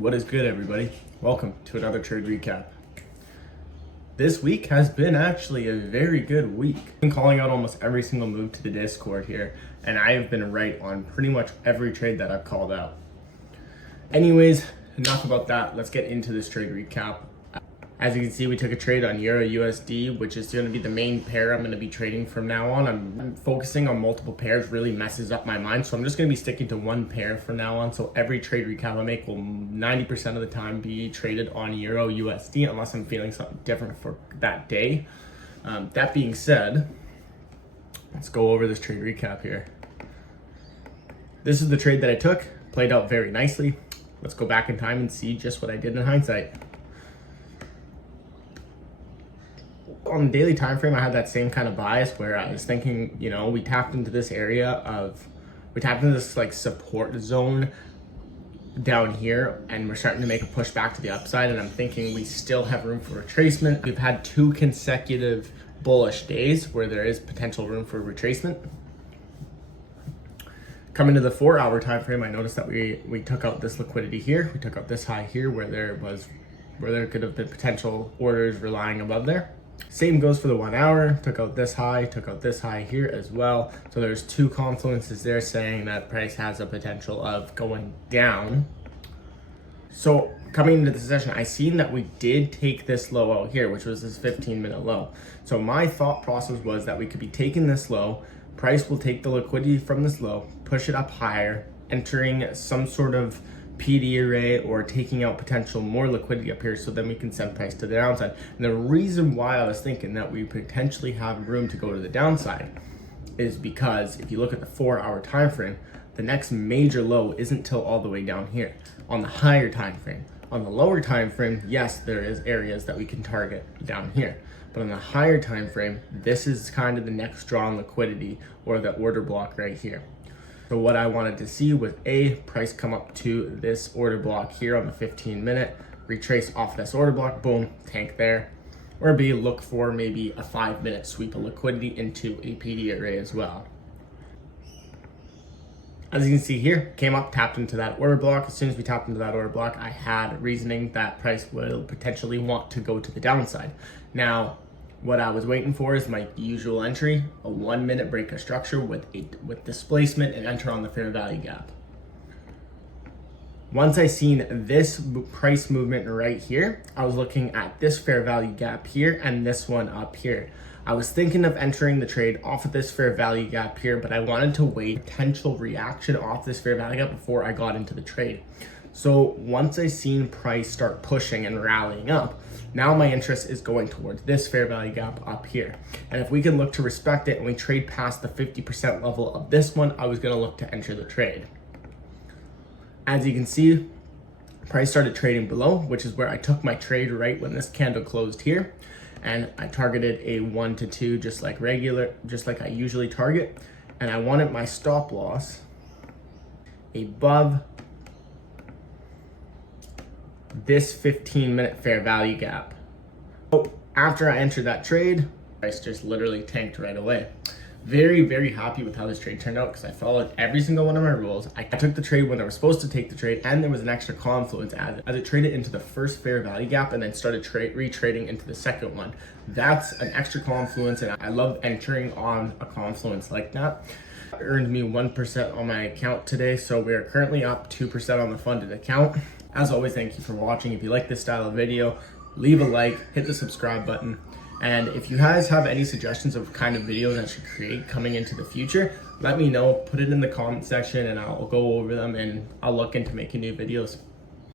What is good, everybody? Welcome to another trade recap. This week has been actually a very good week. I've been calling out almost every single move to the Discord here, and I have been right on pretty much every trade that I've called out. Anyways, enough about that. Let's get into this trade recap. As you can see, we took a trade on Euro USD, which is going to be the main pair I'm going to be trading from now on. I'm focusing on multiple pairs really messes up my mind, so I'm just going to be sticking to one pair from now on. So every trade recap I make will 90% of the time be traded on Euro USD, unless I'm feeling something different for that day. That being said, let's go over this trade recap here. This is the trade that I took, played out very nicely. Let's go back in time and see just what I did in hindsight. On the daily time frame, I had that same kind of bias where I was thinking, we tapped into this like support zone down here, and we're starting to make a push back to the upside, and I'm thinking we still have room for retracement. We've had 2 consecutive bullish days where there is potential room for retracement. Coming to the 4-hour time frame, I noticed that we took out this liquidity here. We took out this high here where there could have been potential orders relying above there. Same goes for the 1 hour. Took out this high here as well. So there's 2 confluences there saying that price has a potential of going down. So coming into the session, I seen that we did take this low out here, which was this 15-minute low. So my thought process was that we could be taking this low. Price will take the liquidity from this low, push it up higher, entering some sort of PD array or taking out potential more liquidity up here, so then we can send price to the downside. And the reason why I was thinking that we potentially have room to go to the downside is because if you look at the 4-hour time frame, the next major low isn't till all the way down here on the higher time frame. On the lower time frame, yes, there is areas that we can target down here, but on the higher time frame, this is kind of the next draw on liquidity or the order block right here. So what I wanted to see was A, price come up to this order block here on the 15-minute, retrace off this order block, boom, tank there. Or B, look for maybe a 5-minute sweep of liquidity into a PD array as well. As you can see here, came up, tapped into that order block. As soon as we tapped into that order block, I had reasoning that price will potentially want to go to the downside. Now, what I was waiting for is my usual entry, a 1-minute break of structure with displacement and enter on the fair value gap. Once I seen this price movement right here, I was looking at this fair value gap here and this one up here. I was thinking of entering the trade off of this fair value gap here, but I wanted to wait potential reaction off this fair value gap before I got into the trade. So once I seen price start pushing and rallying up, now my interest is going towards this fair value gap up here. And if we can look to respect it and we trade past the 50% level of this one, I was going to look to enter the trade. As you can see, price started trading below, which is where I took my trade right when this candle closed here. And I targeted a 1 to 2 just like I usually target. And I wanted my stop loss above this 15-minute fair value gap. So after I entered that trade, price just literally tanked right away. Very, very happy with how this trade turned out because I followed every single one of my rules. I took the trade when I was supposed to take the trade, and there was an extra confluence added as it traded into the first fair value gap and then started retrading into the second one. That's an extra confluence, and I love entering on a confluence like that. It earned me 1% on my account today, so we are currently up 2% on the funded account. As always, thank you for watching. If you like this style of video, leave a like, hit the subscribe button. And if you guys have any suggestions of kind of videos I should create coming into the future, let me know, put it in the comment section and I'll go over them and I'll look into making new videos.